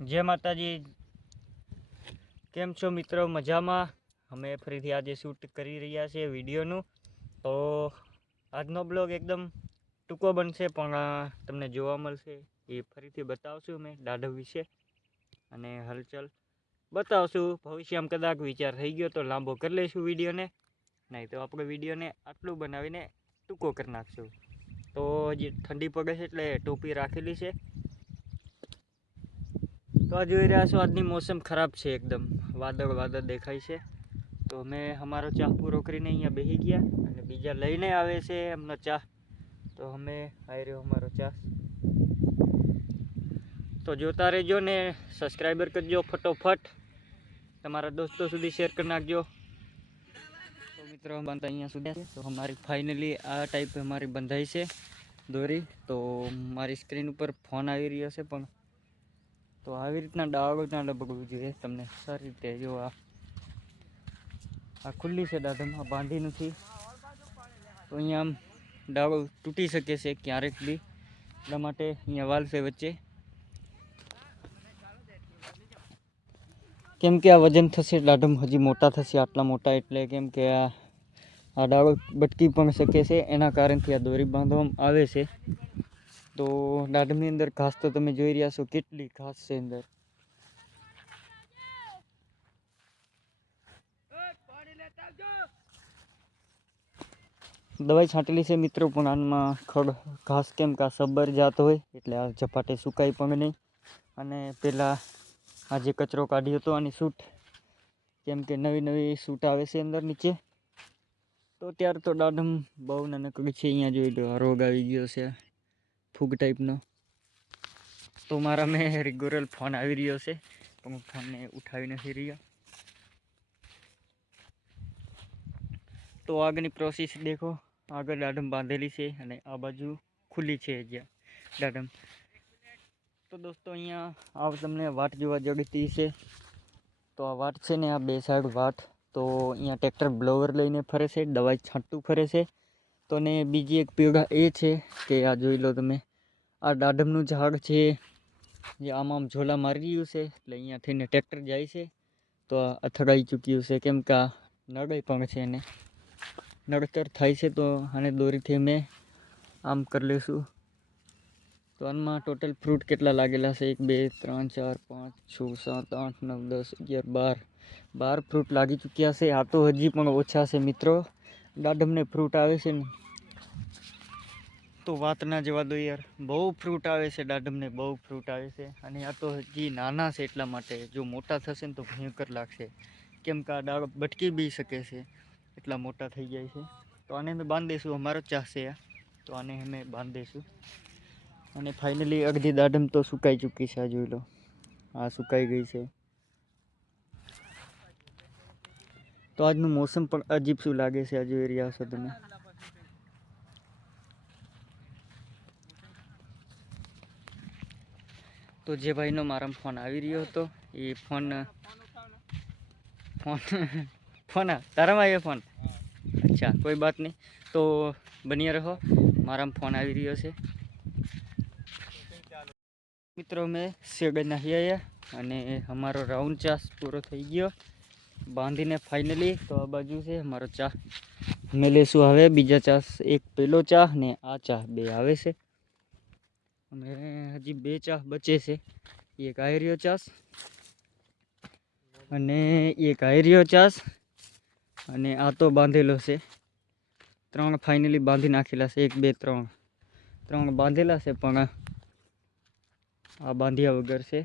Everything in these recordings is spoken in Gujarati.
जय माताजी। केम छो मित्रों? मजामां? અમે ફરીથી આજે શૂટ કરી રહ્યા છીએ વિડીયોનું। તો આજનો બ્લોગ એકદમ ટૂંકો બનશે, પણ તમને જોવા મળશે એ ફરીથી બતાવશું અમે દાઢવ વિશે અને હલચલ બતાવશું। ભવિષ્યમાં કદાચ વિચાર થઈ ગયો તો લાંબો કરી લઈશું વિડીયોને, નહીં તો આપણે વિડીયોને આટલું બનાવીને ટૂંકો કરી નાખશું। તો હજી ઠંડી પડે છે એટલે ટોપી રાખેલી છે। તો આ જોઈ રહ્યા છો, આજની મોસમ ખરાબ છે, એકદમ વાદળ વાદળ દેખાય છે। તો અમે અમારો ચા પૂરો કરીને અહીંયા બેસી ગયા અને બીજા લઈને આવે છે એમનો ચા। તો અમે આવી રહ્યો અમારો ચા। તો જોતા રહેજો ને સબસ્ક્રાઈબર કરજો ફટોફટ, તમારા દોસ્તો સુધી શેર કરી નાખજો। તો મિત્રો બાંધતા અહીંયા સુધી તો અમારી ફાઇનલી આ ટાઈપ અમારી બંધાઈ છે દોરી। તો મારી સ્ક્રીન ઉપર ફોન આવી રહ્યો છે, પણ તો આવી રીતના ડાળો ના ડબકવું જોઈએ તમને સારી રીતે। જો આ ખુલ્લી છે દાઢમ, આ બાંધી નથી તો અહીંયા આમ ડાળો તૂટી શકે છે ક્યારેક બી, એટલા માટે અહીંયા વાલ છે વચ્ચે, કેમ કે આ વજન થશે દાઢમ હજી મોટા થશે આટલા મોટા, એટલે કેમ કે આ ડાળો બટકી પણ શકે છે, એના કારણથી આ દોરી બાંધવામાં આવે છે। તો દાઢમની અંદર ઘાસ તો તમે જોઈ રહ્યા છો કેટલી ઘાસ છે અંદર। દવાઈ છાંટેલી છે મિત્રો, પણ આનમાં ખડ ઘાસ કેમ કે આ સબર જાતો હોય એટલે આ ઝપાટે સુકાય પણ નહીં। અને પેલા આ જે કચરો કાઢ્યો હતો આની સૂટ, કેમ કે નવી નવી સૂટ આવે છે અંદર નીચે, તો ત્યારે તો દાઢમ બહુ નાનકડી છે। અહીંયા જોઈ લો રોગ આવી ગયો છે ફૂગ ટાઈપનો। તો મારા મેં રેગ્યુલર ફોન આવી રહ્યો છે, પણ હું ફોનને ઉઠાવી નથી રહ્યો। તો આગળની પ્રોસેસ દેખો, આગળ દાઢમ બાંધેલી છે અને આ બાજુ ખુલ્લી છે જ્યાં દાઢમ। તો દોસ્તો અહીંયા આ તમને વાટ જોવા જગતી છે, તો આ વાટ છે ને આ બે સાઈડ વાટ, તો અહીંયા ટ્રેક્ટર બ્લોવર લઈને ફરે છે, દવાઈ છાંટતું ફરે છે। તો ને બીજી એક પીડા એ છે કે આ જોઈ લો તમે, આ દાઢમનું ઝાડ છે જે આમ આમ ઝોલા મારી રહ્યું છે, એટલે અહીંયા થઈને ટ્રેક્ટર જાય છે તો આ અથડાઈ ચૂક્યું છે, કેમ કે આ નડાઈ પણ છે એને નડતર થાય છે। તો આને દોરીથી અમે આમ કરી લઈશું। તો આમાં ટોટલ ફ્રૂટ કેટલા લાગેલા છે? 1 2 3 4 5 6 7 8 9 10 11 12 ફ્રૂટ લાગી ચૂક્યા છે। આ તો હજી પણ ઓછા છે મિત્રો, દાઢમને ફ્રૂટ આવે છે ને તો વાત ના જવા દો યાર, બહુ ફ્રૂટ આવે છે દાઢમને, બહુ ફ્રૂટ આવે છે। અને આ તો હજી નાના છે, એટલા માટે જો મોટા થશે ને તો ભયંકર લાગશે, કેમ કે આ ડાળ બટકી બી શકે છે, એટલા મોટા થઈ જાય છે। તો આને અમે બાંધી દઈશું, અમારો ચાહ છે આ, તો આને અમે બાંધી દઈશું। અને ફાઇનલી અડધી દાઢમ તો સુકાઈ ચૂકી છે, આ જોઈ લો આ સુકાઈ ગઈ છે। તો આજનું મોસમ પણ અજીબ શું લાગે છે, આ જોઈ રહ્યા છો તમે। તો જે ભાઈનો મારામાં ફોન આવી રહ્યો હતો એ ફોન તારામાં આવ્યો ફોન? અચ્છા, કોઈ બાત નહીં, તો બન્યા રહો, મારામાં ફોન આવી રહ્યો છે। મિત્રો મેં શેડ નાહી આવ્યા અને અમારો રાઉન્ડ ચાસ પૂરો થઈ ગયો બાંધીને ફાઇનલી। તો આ બાજુ છે અમારો ચા, અમે લેશું હવે બીજા ચાસ, એક પેલો ચા ને આ ચા બે આવે છે। અમે હજી બે ચા બચે છે, એક આયરિયો ચાસ અને એક આયરિયો ચાસ, અને આ તો બાંધેલો છે। 3 ફાઇનલી બાંધી નાખેલા છે, 1 2 3 બાંધેલા છે, પણ આ બાંધ્યા વગર છે।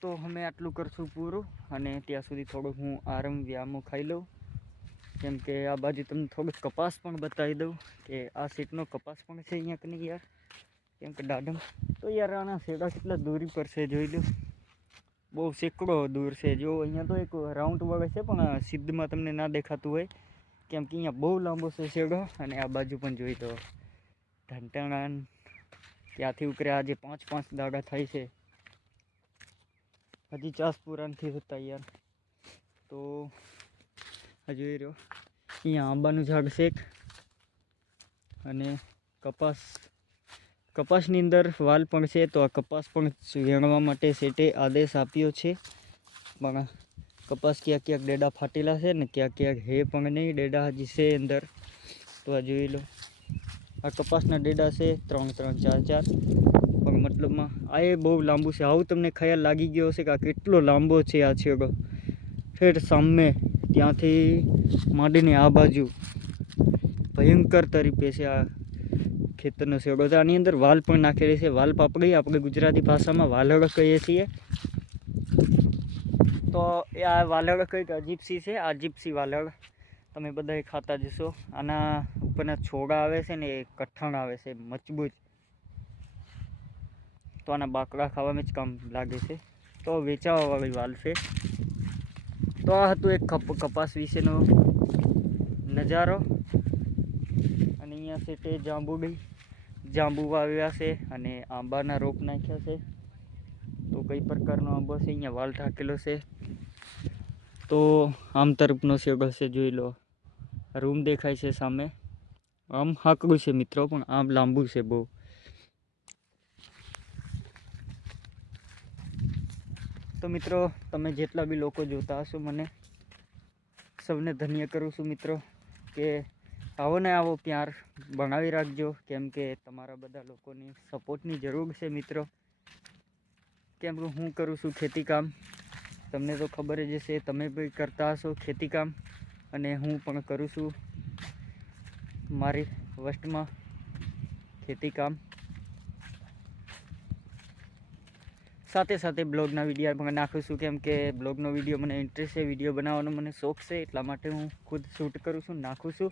તો અમે આટલું કરશું પૂરું, અને ત્યાં સુધી થોડુંક હું આરામ વ્યાયામો ખાઈ લઉં, કેમ કે આ બાજુ તમને થોડુંક કપાસ પણ બતાવી દઉં કે આ સીટનો કપાસ પણ છે અહીંયા કની યાર, કેમ કે દાઢમ તો યાર આના શેડા કેટલા દૂરી પર છે જોઈ લો, બહુ સેંકડો દૂર છે। જો અહીંયા તો એક રાઉન્ડ વળે છે, પણ સીધમાં તમને ના દેખાતું હોય, કેમ કે અહીંયા બહુ લાંબો છે શેડો। અને આ બાજુ પણ જોઈ તો ઢંટાણ ત્યાંથી ઉકરે આજે 5 દાડા થાય છે, હજી ચાસ પૂરા નથી થતા યાર। તો આ જોઈ રહ્યો અહીંયા આંબાનું ઝાડ છે, અને કપાસ કપાસની અંદર વાલ પણ છે, તો આ કપાસ પણ વેણવા માટે શેઠે આદેશ આપ્યો છે, પણ કપાસ ક્યાંક ક્યાંક ડેડા ફાટેલા છે ને ક્યાંક ક્યાંક હે પણ નહીં, ડેડા હજી છે અંદર. તો આ જોઈ લો, આ કપાસના ડેડા છે 3 3 4 4, પણ મતલબમાં આ એ બહુ લાંબુ છે. આવું તમને ખ્યાલ લાગી ગયો હશે કે આ કેટલો લાંબો છે. આ છેડો ઠેઠ સામે ત્યાંથી માંડીને આ બાજુ ભયંકર તરીકે છે આ ખેતરનો છેડો. તો આની અંદર વાલ પણ નાખેલી છે, વાલ પાપડી આપણે ગુજરાતી ભાષામાં વાલળ કહીએ છીએ. તો એ આ વાલળ કંઈક અજીબસી છે, આ જીપ્સી વાલળ તમે બધા ખાતા જશો. આના ઉપરના છોડા આવે છે ને એ કઠણ આવે છે, મજબૂત. તો આના બાકડા ખાવામાં જ કામ લાગે છે. તો વેચાવાવાળી વાલ છે. તો આ હતું એક કપાસ વિશેનો નજારો. અને અહીંયા છે તે જાંબુ વાવ્યા છે અને આંબાના રોપ નાખ્યા છે. તો કઈ પ્રકારનો આંબો છે, અહીંયા વાલ ઢાકેલો છે. તો આમ તરફનો શેડો છે, જોઈ લો. રૂમ દેખાય છે સામે. આમ હાકડું છે મિત્રો, પણ આમ લાંબુ છે બહુ. તો મિત્રો, તમે જેટલા બી લોકો જોતા હશો, મને સૌને ધન્ય કરું છું મિત્રો, કે આવો ને આવો પ્યાર બનાવી રાખજો, કેમ કે તમારા બધા લોકોની સપોર્ટની જરૂર છે મિત્રો. કેમ કે હું કરું છું ખેતી કામ, તમને તો ખબર જ હશે, તમે બી કરતા હશો ખેતી કામ, અને હું પણ કરું છું મારી વસ્ટમાં ખેતી કામ. સાથે સાથે બ્લોગના વિડીયો પણ નાખું છું, કેમ કે બ્લોગનો વિડીયો મને ઇન્ટરેસ્ટ છે, વિડીયો બનાવવાનો મને શોખ છે, એટલા માટે હું ખુદ શૂટ કરું છું, નાખું છું.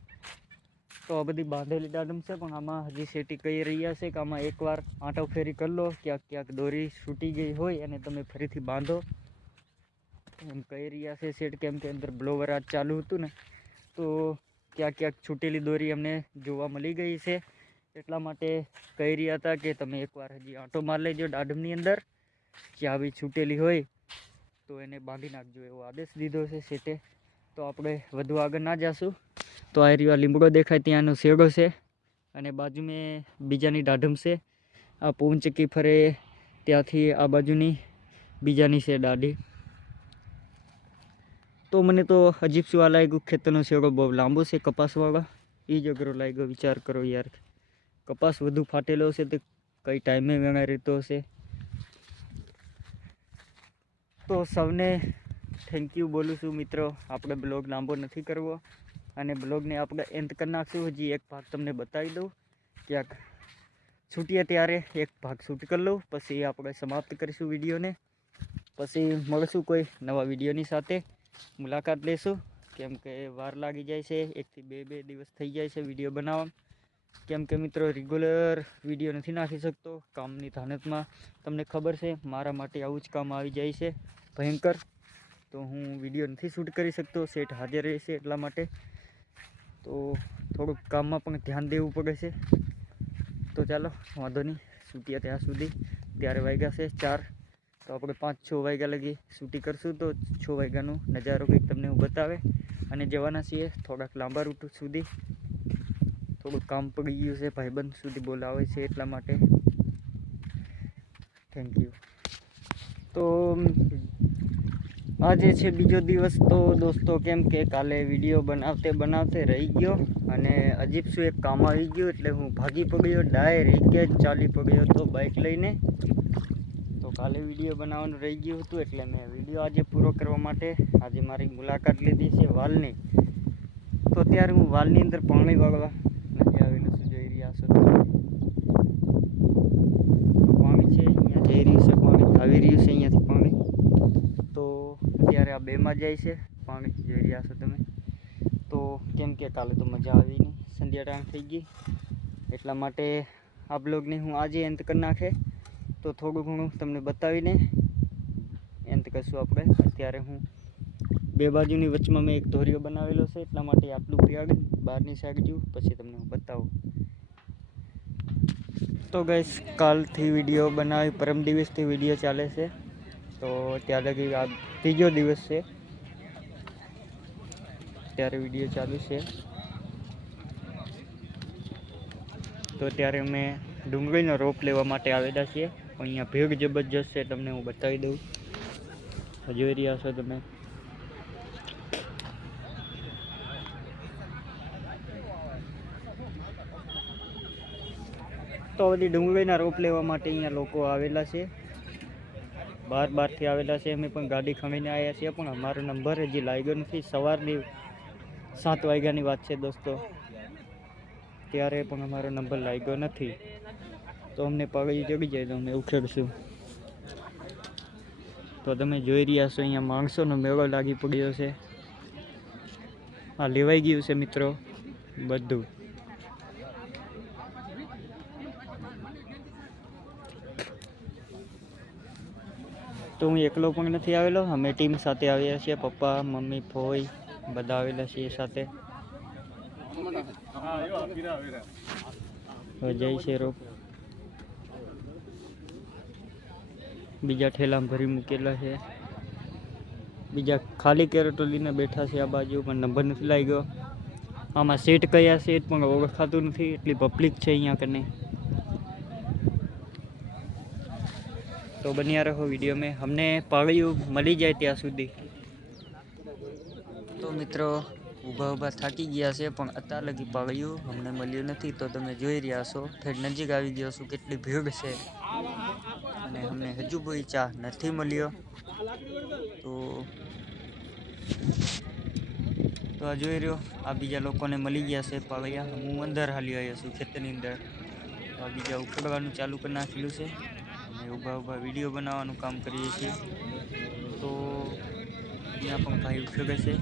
તો આ બધી બાંધેલી દાડમ છે, પણ આમાં હજી શેટી કહી રહ્યા છે કે આમાં એકવાર આંટો ફેરી કરી લો, ક્યાંક ક્યાંક દોરી છૂટી ગઈ હોય અને તમે ફરીથી બાંધો, એમ કહી રહ્યા છે શેઠ. કેમ કે અંદર બ્લોવર આજ ચાલુ હતું ને, તો ક્યાંક ક્યાંક છૂટેલી દોરી અમને જોવા મળી ગઈ છે, એટલા માટે કહી રહ્યા હતા કે તમે એકવાર હજી આંટો મારી લેજો દાડમની અંદર, જ્યાં બી છૂટેલી હોય તો એને બાંધી નાખજો, એવો આદેશ દીધો છે શેઠે. તો આપણે વધુ આગળ ના જશું. તો આ રહ્યો લીમડો દેખાય ત્યાંનો શેડો છે, અને બાજુ મેં બીજાની દાઢમ છે. આ પવનચક્કી ફરે ત્યાંથી આ બાજુની બીજાની છે દાઢી. તો મને તો અજીબ શું લાગ્યું, ખેતરનો શેડો બહુ લાંબો છે કપાસવાળા, એ જ અઘરો લાગ્યો. વિચાર કરો યાર, કપાસ વધુ ફાટેલો હશે તો કઈ ટાઈમે વેણાઈ રહેતો હશે. તો સૌને થેન્ક યુ બોલું છું મિત્રો. આપણે બ્લોગ લાંબો નથી કરવો, અને બ્લોગને આપણે એન્ડ કરી નાખશું. હજી એક ભાગ તમને બતાવી દઉં, ક્યાંક છૂટીએ ત્યારે એક ભાગ શૂટ કરી લઉં, પછી આપણે સમાપ્ત કરીશું વિડીયોને. પછી મળશું કોઈ નવા વિડીયોની સાથે, મુલાકાત લેશું. કેમ કે વાર લાગી જાય છે, 1 થી 2 દિવસ થઈ જાય છે વિડીયો બનાવવામાં. કેમ કે મિત્રો રેગ્યુલર વિડીયો નથી નાખી શકતો, કામની ધાનતમાં. તમને ખબર છે, મારા માટે આવું જ કામ આવી જાય છે ભયંકર. તો હું વિડીયો નથી શૂટ કરી શકતો, સેટ હાજર રહેશે એટલા માટે. તો થોડુંક કામમાં પણ ધ્યાન દેવું પડે છે. તો ચાલો વાંધો નહીં, શૂટીએ ત્યાં સુધી. ત્યારે વાગ્યા છે 4, તો આપણે 5-6 વાગ્યા લગી શૂટી કરશું. તો 6 વાગ્યાનો નજારો કંઈક તમને હું બતાવે. અને જવાના છીએ થોડાક લાંબા રૂટ સુધી. થોડુંક કામ પડી ગયું છે, ભાઈબંધ સુધી બોલાવે છે એટલા માટે. Thank you. તો આજે છે બીજો દિવસ. તો દોસ્તો કેમ કે કાલે વિડીયો બનાવતે રહી ગયો, અને અજીબ શું એક કામ આવી ગયું, એટલે હું ભાગી પડ્યો, ડાયરેક્ટ જ ચાલી પડ્યો હતો બાઇક લઈને. તો કાલે વિડીયો બનાવવાનું રહી ગયું હતું, એટલે મેં વિડીયો આજે પૂરો કરવા માટે આજે મારી મુલાકાત લીધી છે વાલની. તો અત્યારે હું વાલની અંદર પાણી વાળવા નથી આવેલું છું, જોઈ રહ્યા છો પાણી છે અહીંયા, જઈ રહ્યું છે પાણી, આવી રહ્યું છે અહીંયાથી પાણી. તો અત્યારે આ 2માં જાય છે પાણી, જોઈ રહ્યા છો તમે. તો કેમ કે કાલે તો મજા આવી નહીં, સંધ્યા ટાઈમ થઈ ગઈ, એટલા માટે આ બ્લોગને હું આજે અંત કરી નાખે. તો થોડું ઘણું તમને બતાવીને અંત કરશું આપણે. અત્યારે હું 2 બાજુની વચમાં મેં એક ધોરિયો બનાવેલો છે, એટલા માટે આટલું પીવાડ બહારની સાઈડ જોઉં, પછી તમને હું બતાવું. તો ગાઈસ, કાલથી વિડીયો બનાવી, પરમ દિવસથી વિડીયો ચાલે છે. તો ત્યાં લગી આ 3જો દિવસ છે, ત્યારે વિડીયો ચાલુ છે. તો ત્યારે મેં ડુંગળીનો રોપ લેવા માટે આવેલા છીએ. અહીંયા ભેગ જબરજસ્ત છે, તમને હું બતાવી દઉં. જોઈ રહ્યા છો તમે. તો બધી ડુંગળીના રોપ લેવા માટે અહીંયા લોકો આવેલા છે, બહારથી આવેલા છે. અમે પણ ગાડી ખમીને આવ્યા છીએ, પણ અમારો નંબર હજી લાગ્યો નથી. સવારની 7 વાગ્યાની વાત છે દોસ્તો, ત્યારે પણ અમારો નંબર લાગ્યો નથી. તો અમને પગડી ચડી જાય તો અમે ઉખેડશું. તો તમે જોઈ રહ્યા છો અહીંયા માણસોનો મેળો લાગી પડ્યો છે. આ લેવાઈ ગયું છે મિત્રો બધું. તો હું એકલો પણ નથી આવેલો, અમે ટીમ સાથે આવ્યા છીએ. પપ્પા, મમ્મી, ફોઈ બધા આવેલા છીએ સાથે. જય છે રોપ બીજા ઠેલામાં ભરી મૂકેલા છે. બીજા ખાલી કેરેટો લઈને બેઠા છે આ બાજુ, પણ નંબર નથી લાગ્યો. આમાં સીટ કયા સીટ પણ ઓળખાતું નથી, એટલી પબ્લિક છે અહીંયા કને. તો બન્યા રહો વિડીયો મેં. અમને પાળિયું મળી જાય ત્યાં સુધી. તો મિત્રો ઊભા થાકી ગયા છે, પણ અત્યાર લગી પાળિયું અમને મળ્યું નથી. તો તમે જોઈ રહ્યા છો, ઠેઠ નજીક આવી ગયો છું, કેટલી ભીડ છે. અને અમને હજુ કોઈ ચા નથી મળ્યો. તો આ જોઈ રહ્યો, આ બીજા લોકોને મળી ગયા છે પાળિયા. હું અંદર હાલી આવ્યો છું ખેતરની અંદર. તો આ બીજા ઉખડવાનું ચાલુ કરી નાખેલું છે. અમે ઊભા વિડીયો બનાવવાનું કામ કરીએ છીએ. તો અહીંયા પણ ભાઈ ઉખેડે છે.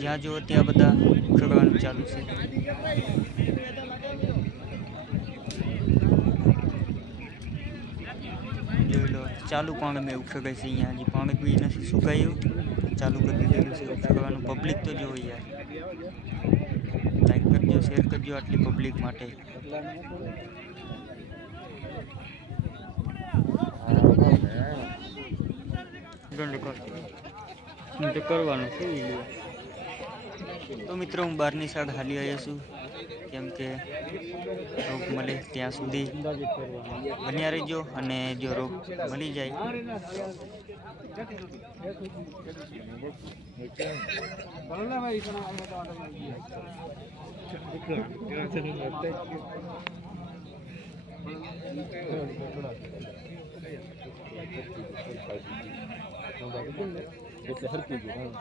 જ્યાં જુઓ ત્યાં બધા ઉખેડવાનું ચાલુ છે. જોઈ લો, ચાલુ પાણી મેં ઉખેડે છે. અહીંયા હજી પાણી બી નથી સુકાયું, ચાલુ કરી દીધેલું છે ઉખેડવાનું. પબ્લિક તો જોવો યાર, લાઈક કરજો, શેર કરજો આટલી પબ્લિક માટે. કરવાનું છે. તો મિત્રો હું બહારની સાઈડ હાલી આવ્યો છું, કેમ કે રોપ મળે ત્યાં સુધી બન્યા રહેજો. અને જો રોપ મળી જાય એટલે હરકી ગયું.